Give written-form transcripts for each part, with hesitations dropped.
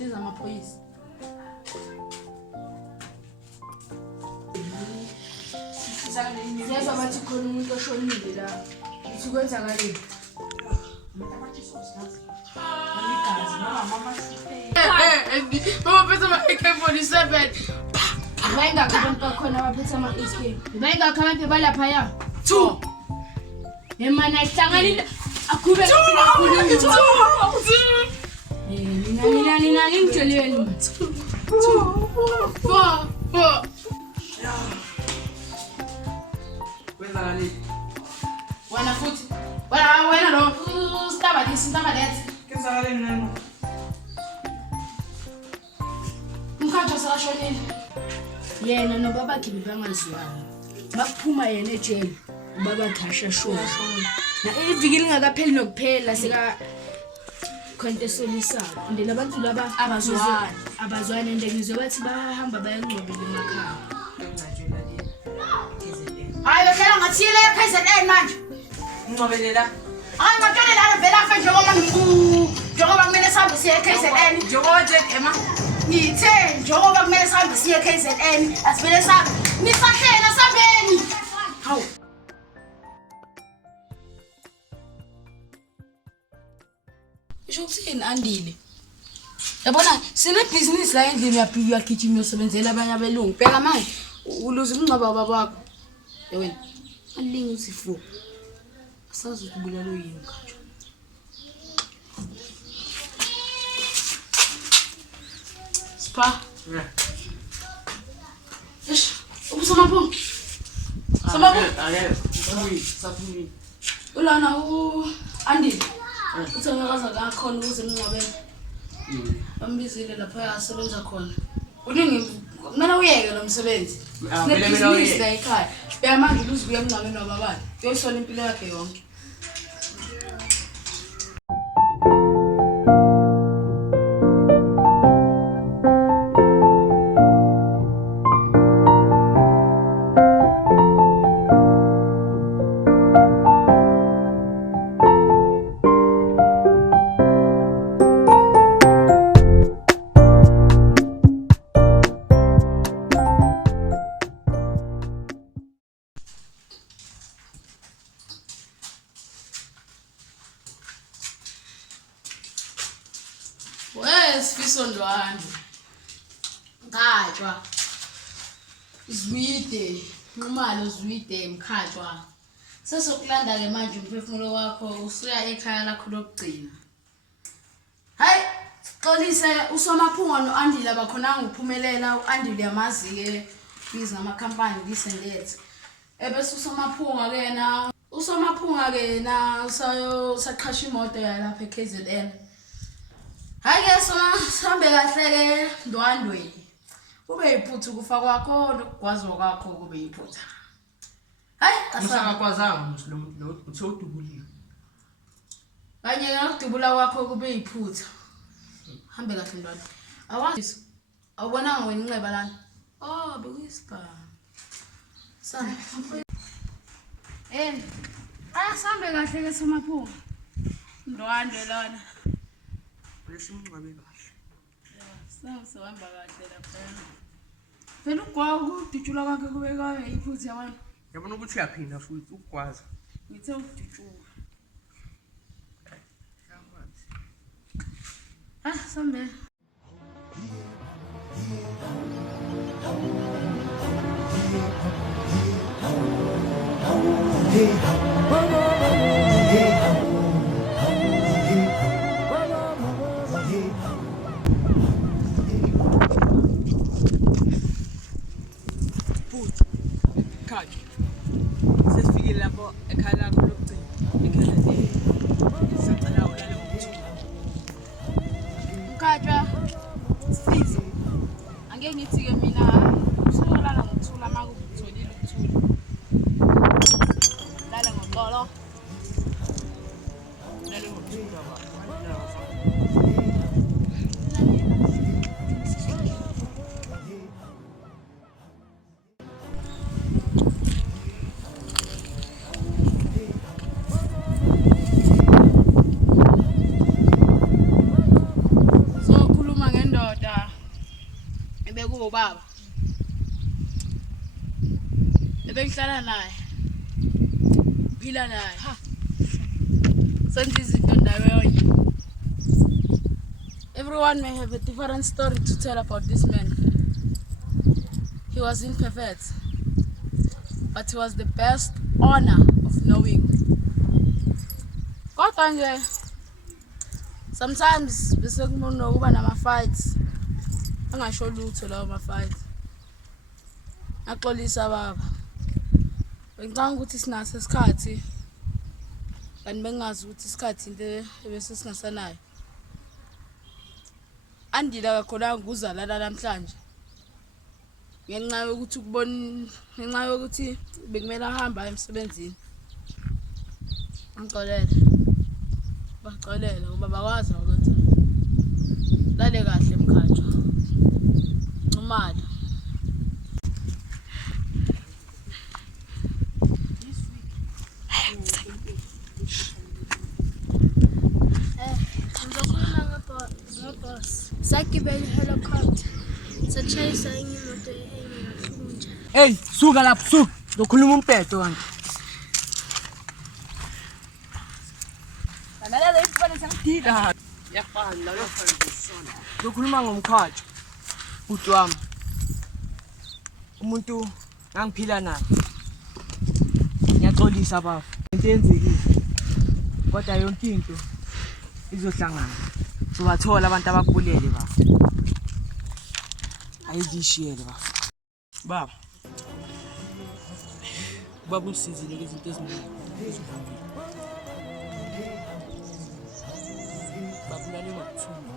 Leza amaphoyisa. Siyaza bathi khona umuntu oshonile la. Uthi kwenzakaleni? Mama phethe ama-AK-47. Bayingakho abantu bakhona abaphethe ama-AK. Bayingakho abantu balaphaya. 2. Emana ihlanganile akube nini ngitsheleni. 4. Kwenzakaleni? Wena futhi. Wena lo staba lethi. Kwenzakaleni nani? Mkhatshwa sakashonile. Yena nobaba Gibe bangaziwani. Bakuphuma yena ejele. Ubaba Khasha shona. Na iviki lingakapheli nokuphela sika contesolisayo. Ande labantu laba abazwani ende ngizwe bathi bahamba bayangcobela emakhaya. Hayi bekhela ngathile eKZN manje. Ngcobelela. Hayi ngakele la vela afa njengoba kumele sihambe siye eKZN. Njengoba nje ema Ngithe njengoba kumele sihambe siye eKZN asivele sabe nisahlela sambeni. Hawu. Ishokuthini Andile? Yabona sine business la endlini uyagijima uyosebenzela abanye abelungu. Bheka manje uluza umncaba wababa wakho. Yewena. Alingi usifu. Asazi ukubulala yini Mkhatshwa. Spa. Ish, ubusamaphungu. Samaphungu. Saphumi. Ulana Andile. Uthengakaza kakhona ukuze emncabeni. Bambizile lapha yasebenza khona. Uningi kumele uyeke lo msebenzi. Sinebhizinisi la ekhaya. Bheka manje uzubuya emncabeni wababali. Uyosola impilo yakhe yonke. Isifiso Ndwandwe. Mkhatshwa. Zwide, nomalo zwide Mkhatshwa. Sesokulanda ke manje umphefumulo wakho usuya ekhaya lakho lokugcina. Hayi, xolise usomaphunga noAndile abakhonanga ukuphumelela uAndile yamazi ke bizi namakhampani lisenlethe. Ebese usomaphunga ke na saqhasha imoto yalapha eKZN. Hayi ke sihambe kahle ke Ndwandwe. Kube yiphutha kufa kwakho nokugwazwa kwakho kube yiphutha. Hayi asakakwazanga lo uthodubuliwe. Kanye ngakudubula kwakho kube yiphutha. Hambe kahle Ndwandwe. Awazi awubonanga wena inxeba lana. Oh bekuyisipha. Sana. Asambe kahle ke somaphunga. Ndwandwe lana. Lesimncwabe kahle. Sawuhamba kahle lapha. Phela ugwawu ukudutshula kwakhe kubeka iphutha yabantu. Yabona ukuthi uyaphinda futhi ukugwaza. Ngithe ukudutshula. Sambe. Sesifikile lapho ekhaya lakho lokugcina eKZN. Sicela ulale ngokuthula. Mkhatshwa sifiso. Angeke ngithi ke mina usulala ngokuthula maku utholile ukuthula. Lala ngoxolo. Ulale ngokuthula baba. baba. Ebengihlala naye. Phila naye. Senze izinto ndawonye. Everyone may have a different story to tell about this man. He was imperfect, but he was the best honor of knowing. Kodwa nje sometimes bese kumuntu kuba nama fights. Angasho lutho lawo ma fights. Axolisa baba. Bengicanga ukuthi sinaso isikhathi. Kanti bengazi ukuthi isikhathi into ebese singasanayo. Andile akakhona nguzala namhlanje. Ngenxa yokuthi ngenxa yokuthi bekumele ahamba emsebenzini. Baxolele ngoba bakwazi ukuthi lale kahle Mkhatshwa. Ncumala. Sagibele helicopter. Sachayisa enye imoto engahlunja. Hey, suka lapho suka. Ngikhuluma umpedo kanti. Lalela ifana sangidida. Yafana lo fana. Ngikhuluma ngomkhatshwa. Uthi wami. Umuntu ngangiphila naye. Ngiyaxolisa baba. Into yenzekile. Kodwa yonke into izohlangana. Sobathola abantu abakubulele baba. Ayidishiyele baba. Baba. Baba usizile ngezinto eziningi. Baba ulale wakuthuma.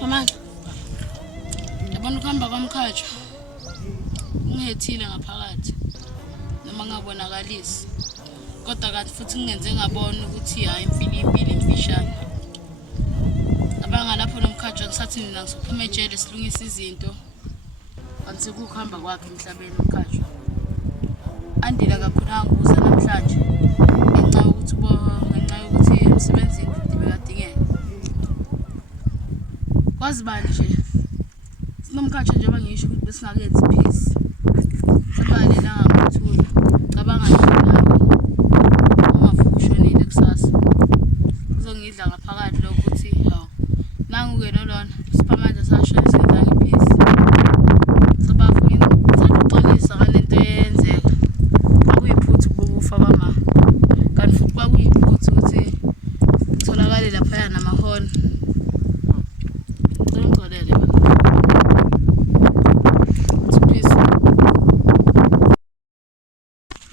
Mama. Yabona ukuhamba kwaMkhatshwa. Ungethile ngaphakathi. Noma ngabonakalisi. Kodwa kanti futhi ngingenze ngabona ukuthi hayi impilo imfishane. Abanga lapho noMkhatshwa ngisathi mina ngisophuma ejele silungisa izinto. Kanti sekuhamba kwakhe emhlabeni uMkhatshwa. Andile akakhona nguza namhlanje. Ngenxa yokuthi emsebenzini bekadingeka. Kwazi manje sinomkhatshwa njengoba ngisho ukuthi besingakenzi peace. Sabalela ngakuthula. Cabanga nje nawe. Ungavuka ushonile kusasa. Uzongidla ngaphakathi lokuthi hawo. Nangu-ke lona siphamanje sashona senza ngepeace. Sabafuna ukuxolisa ngalento eyenzeka. Kwakuyiphutha ukufa kwama. Kanti futhi kwakuyiphutha ukuthi kutholakale lapha namahona. Ngicela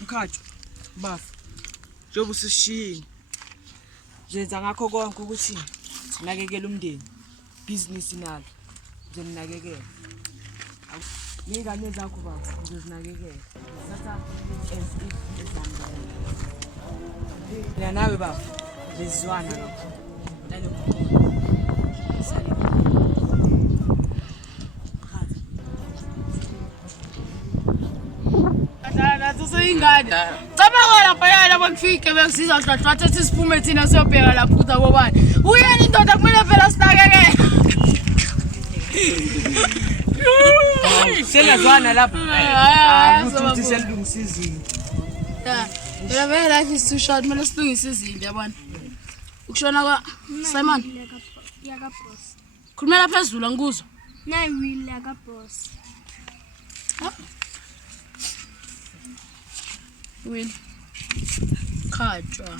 Mkhatshwa bafu. Njengoba usishiyile. Njenza ngakho konke ukuthi nakekele umndeni. Business nalo. Ngizinakekele. Ngingane zakho baba ngizinakekele. Satha ezami. Nawe baba. Lezwana lokho. Lalo. Sale. Ingane cabanga lapha yana bakufike bekusiza hlathatha sisiphume thina siyobheka lapha uza bobani uyena indoda kumele vela sinakekele Senazwana lapha ukuthi selungisa izinto phela vele life is too short kumele silungise izinto yabona ukushona kwa Simon Yaka boss. khulumela phezulu angikuzwa Nayi wheel yaka boss. Will Mkhatshwa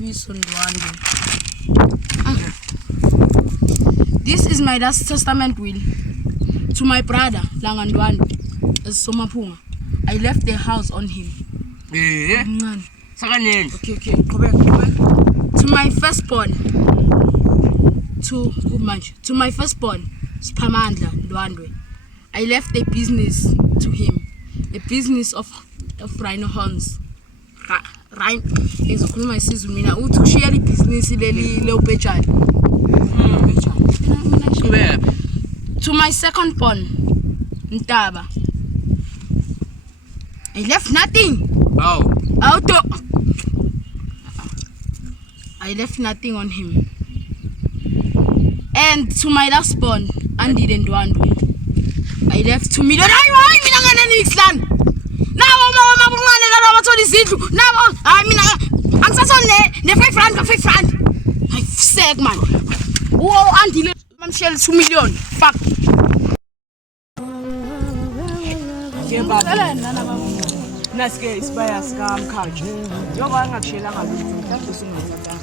S1 Ndwandwe. This is my last testament will to my brother Ndwandwe as Somaphunga. I left the house on him. Sakaneni. Okay, To my firstborn to my firstborn Spamandla Ndwandwe. I left a business to him, a business of rhino horns. Right, ezokhuluma isizwe mina uthi ushiya ibhizinisi leli leubhejane. To my second born Ntaba. I left nothing. Wow. Auto. I left nothing on him. And to my last born, Andile the Ndwandwe, I left 2 million. Hayi mina ngane nixlan. Nawo mama bungane la bathola izindlu. Nawo hayi mina angisathole ne 5 rand ka 5 rand. Hayi sek man. Oh Andile mamshel 2 million. Fuck. Naske isibaya sika Mkhatshwa. Njengoba ngakushelanga lutho, mhlawumbe singathatha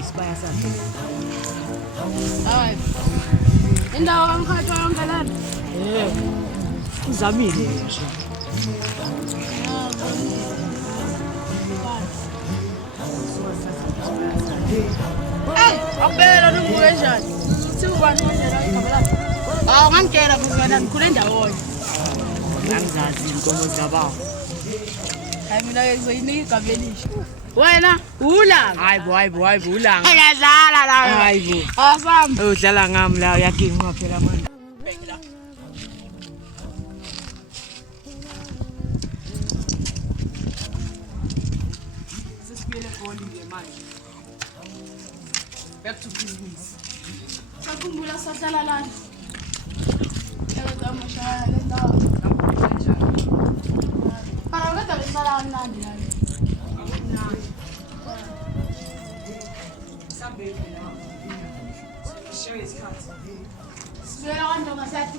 isibaya sakhe. Hayi. Indawo kaMkhatshwa yonke lana. Uzamile nje. Akubela nombuke njani? Sikubani ngomdela igama lakho? Hawu ngangitshela kuzona ngikhule ndawonye. Angizazi inkomo zabawo. Hayi mina ke ngizoyinika igama elisha. Wena ulanga. Hayibo ulanga. Ngiyadlala la. Hayibo. Asam. Udlala ngami la uyaginqa phela manje. Bhekela. Sesibuyele eholide manje. Back to business. Sakhumbula sahlala lana. Yala mashaya le ndawo. Para kada besala amnandi la. Sibuyela kanti ngasathi.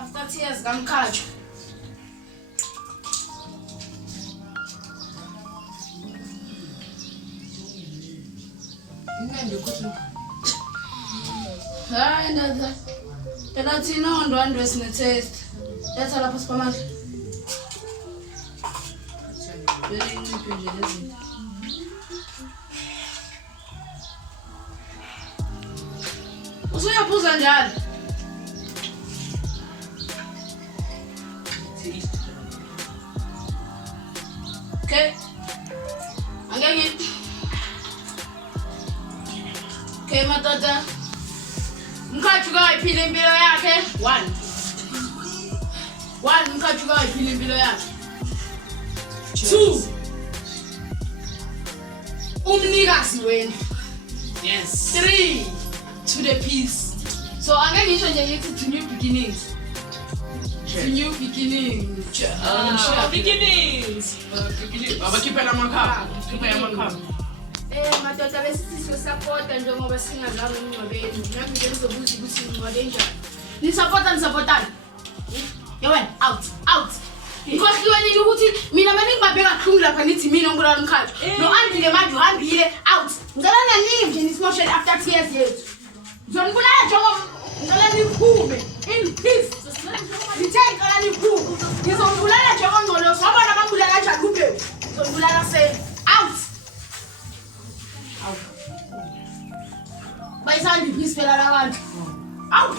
After tears kaMkhatshwa. Hayi ndadla. Phela thina ondwandwe sine-taste. Letha lapha siphamandla. Beyinciphe nje lezinto. Usuyaphuza njalo. Okay. Angeke. Okay madoda. Mkhatshwa kayiphila impilo yakhe 1 Mkhatshwa kayiphila impilo yakhe 2 umnikazi wena yes 3 to the peace. So angeke ngisho nje ngithi to new beginnings. To new beginnings. Beginnings. Abakhipha amakhambi. Khipha amakhambi. Madoda besithi siyosapota njengoba singazange emngcwabeni. Nami nje ngizobuza ukuthi ngcwabe njani. Nisapotani. Yewena out. Ngikhohliwe nini ukuthi mina manje ngibabeka kakhulu lapha nithi mina ngibulala Mkhatshwa. No Andile manje uhambile out. Ngicela naningi nje nisimoshele after 2 years yethu. Ngizonibulala njengoba ngicela niphume in peace. Ngicela niphume. Ngizonibulala njengoba ngcolo sabona bambulala kanjani kuphela. Ngizonibulala out. Bayisandi peace phela la bantu. Out.